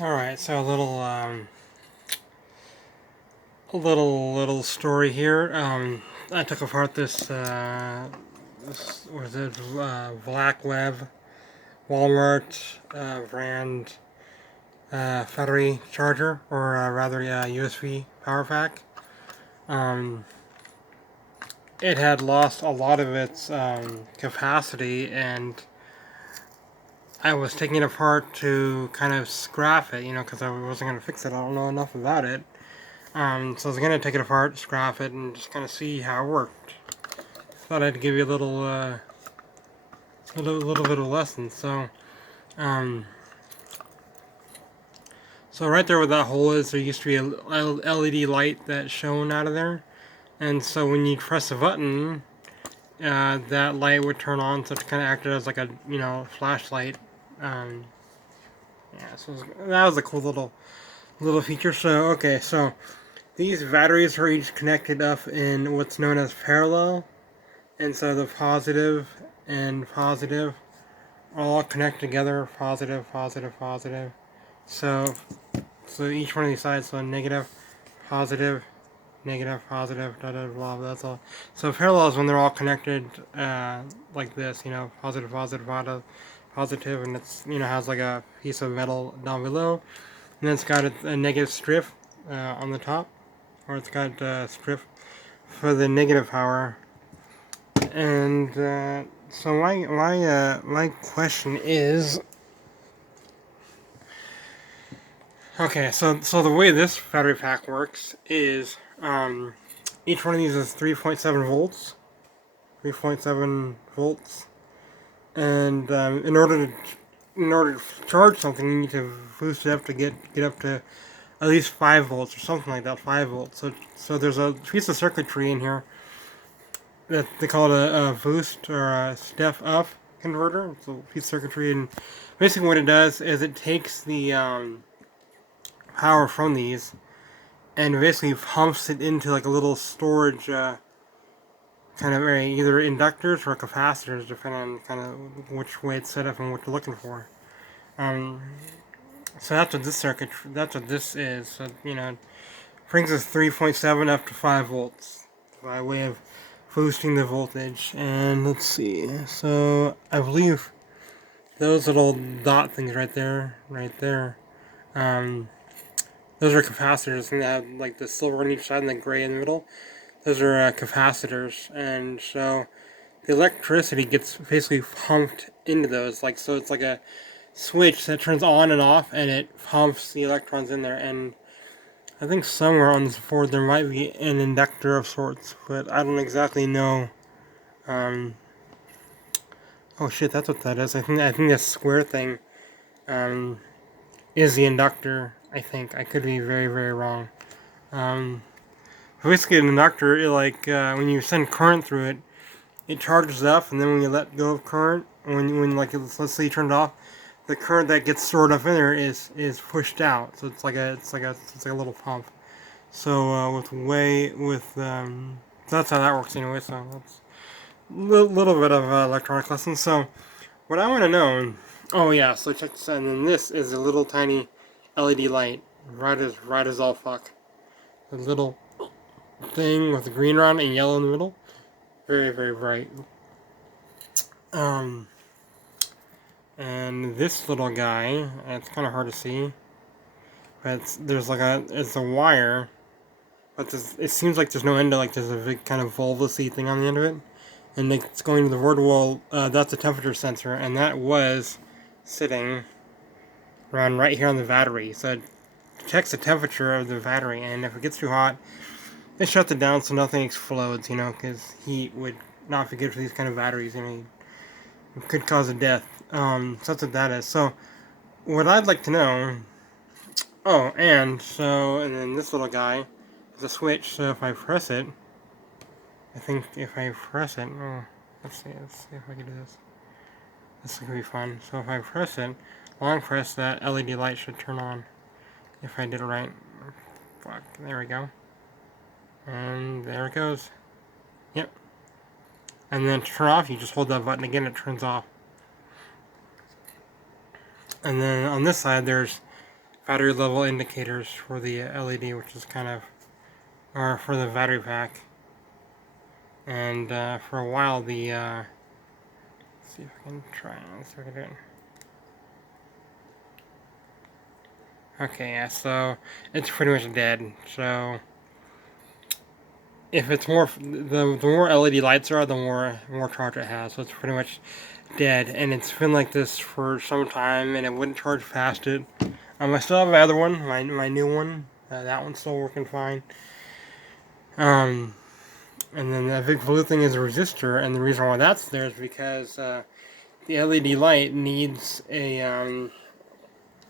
Alright, so a little story here. I took apart this was it, Black Web Walmart brand battery charger, or rather, USB power pack. Um, it had lost a lot of its capacity, and I was taking it apart to kind of scrap it, because I wasn't going to fix it. I don't know enough about it. So I was gonna take it apart, scrap it, and just kind of see how it worked. Thought I'd give you a little bit of lesson. Um, so right there where that hole is, there used to be a LED light that shone out of there, and so when you press a button, that light would turn on, so it kind of acted as like a flashlight. Um, yeah, so that was a cool little feature. So okay, so these batteries are each connected up in what's known as parallel. And so the positive and positive all connect together, positive, positive, positive. So so each one of these sides, so negative, positive, negative, positive, da da blah, blah, that's all. So parallel is when they're all connected like this, positive, positive, positive, positive, and it's has like a piece of metal down below, and then it's got a negative strip on the top, or it's got a strip for the negative power. And so my question is, okay, so the way this battery pack works is each one of these is 3.7 volts, 3.7 volts, and in order to charge something, you need to boost it up to get up to at least 5 volts or something like that, 5 volts. So there's a piece of circuitry in here that they call it a boost or a step up converter. It's a piece of circuitry, and basically what it does is it takes the power from these and basically pumps it into like a little storage kind of area, either inductors or capacitors, depending on kind of which way it's set up and what you're looking for. Um, so that's what this is. So brings us 3.7 up to 5 volts by way of boosting the voltage. And let's see. So I believe those little dot things right there. Um, those are capacitors, and they have like the silver on each side and the gray in the middle. Those are capacitors, and so the electricity gets basically pumped into those. Like, so it's like a switch that turns on and off, and it pumps the electrons in there. And I think somewhere on this board there might be an inductor of sorts, but I don't exactly know. Um, oh shit, that's what that is. I think this square thing um, is the inductor. I think I could be very very wrong. Um, basically, an inductor, when you send current through it, it charges up, and then when you let go of current, when like let's say you turn it off, the current that gets stored up in there is pushed out. So it's like a little pump. So that's how that works anyway. So that's a little bit of electronic lesson. So what I want to know, oh yeah, so check this out. And then this is a little tiny LED light, right as all fuck. A little thing with green around it and yellow in the middle. Very very bright. Um, and this little guy, it's kind of hard to see, but it's a wire, but it seems like there's no end to, like, there's a big kind of volvulus-y thing on the end of it, and it's going to the board. Well, that's a temperature sensor, and that was sitting around right here on the battery, so it checks the temperature of the battery, and if it gets too hot, it shuts it down so nothing explodes, because heat would not be good for these kind of batteries, it could cause a death. So that's what that is. So what I'd like to know. Oh, and then this little guy is a switch. So if I press it, I think if I press it, let's see if I can do this. This could be fun. So if I press it, long press, that LED light should turn on. If I did it right. Fuck, there we go. And there it goes. Yep. And then to turn off, you just hold that button again, it turns off. And then on this side, there's battery level indicators for the LED, which is kind of, or for the battery pack. And for a while, the let's see if I can try. Let's see if I can do it. Okay, yeah, so it's pretty much dead. So if it's more, the more LED lights are, the more charge it has. So it's pretty much dead, and it's been like this for some time, and it wouldn't charge past it. I still have my other one, my new one. That one's still working fine. And then the big blue thing is a resistor, and the reason why that's there is because the LED light needs a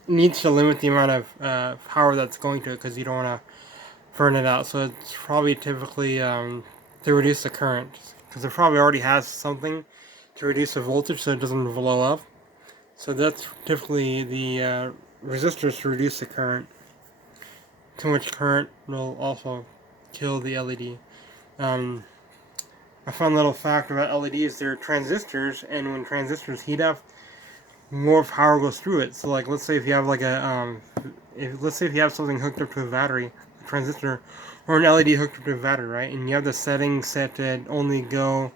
needs to limit the amount of power that's going to it, because you don't want to burn it out. So it's probably typically to reduce the current, because it probably already has something to reduce the voltage so it doesn't blow up. So that's typically the resistors to reduce the current. Too much current will also kill the LED. A fun little fact about LEDs: they're transistors, and when transistors heat up, more power goes through it. So, like, let's say if you have like a let's say if you have something hooked up to a battery, a transistor, or an LED hooked up to a battery, right? And you have the settings set to only go,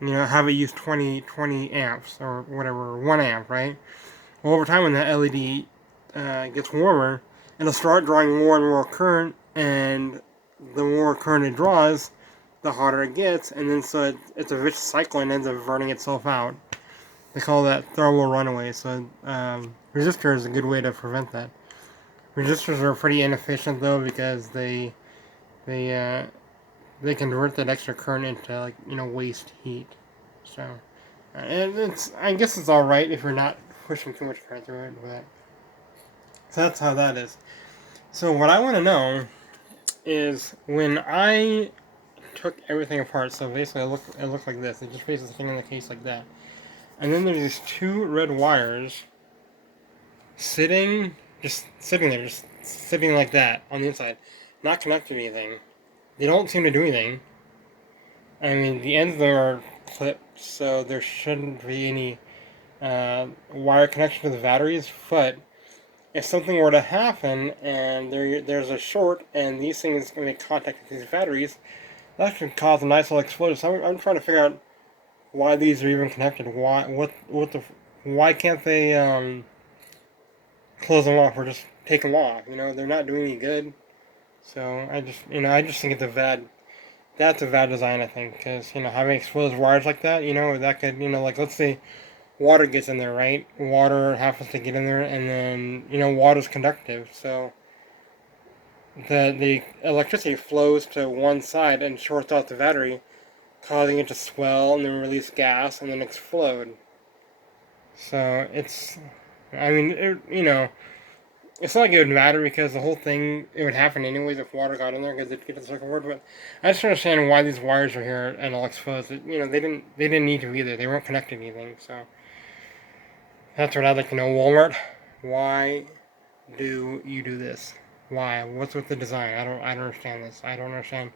have it use 20 amps or whatever, 1 amp, right? Well, over time, when that LED gets warmer, it'll start drawing more and more current, and the more current it draws, the hotter it gets, and then so it's a vicious cycle and ends up burning itself out. They call that thermal runaway. So resistor is a good way to prevent that. Resistors are pretty inefficient though, because they convert that extra current into, like, waste heat. So and I guess it's all right if you're not pushing too much current through it. But so that's how that is. So what I want to know is, when I took everything apart. So basically, it looked like this. It just basically sitting in the case like that. And then there's these two red wires just sitting there, just sitting like that on the inside, not connected to anything. They don't seem to do anything. I mean, the ends of them are clipped, so there shouldn't be any wire connection to the batteries. But if something were to happen and there's a short and these things make contact with these batteries, that could cause a nice little explosion. So I'm trying to figure out why these are even connected. Why can't they close them off or just take them off? They're not doing any good. So I just think that's a bad design, I think, because, having exposed wires like that, that could, like, let's say water gets in there, right? Water happens to get in there, and then, water's conductive, so the electricity flows to one side and shorts out the battery, causing it to swell and then release gas and then explode. So it's, I mean, it's not like it would matter, because the whole thing, it would happen anyways if water got in there, because it'd get the circuit board. But I just don't understand why these wires are here and all exposed. They didn't need to be there. They weren't connected to anything. So that's what I'd like to know. Walmart, why do you do this? Why? What's with the design? I don't understand this. I don't understand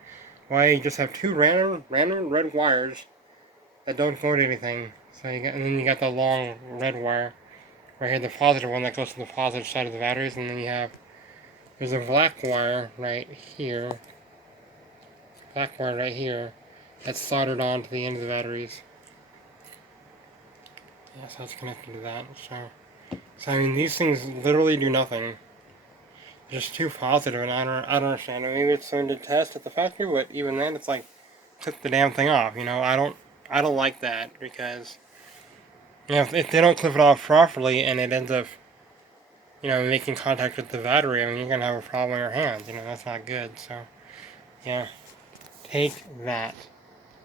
why you just have two random red wires that don't go to anything. And then you got the long red wire right here, the positive one that goes to the positive side of the batteries, and then there's a black wire right here, that's soldered onto the end of the batteries. Yeah, so it's connected to that. So I mean, these things literally do nothing. They're just too positive, and I don't understand. Maybe it's something to test at the factory, but even then, it's like, took the damn thing off. I don't like that, because if they don't clip it off properly and it ends up making contact with the battery, I mean, you're gonna have a problem in your hands. That's not good. So, yeah, take that.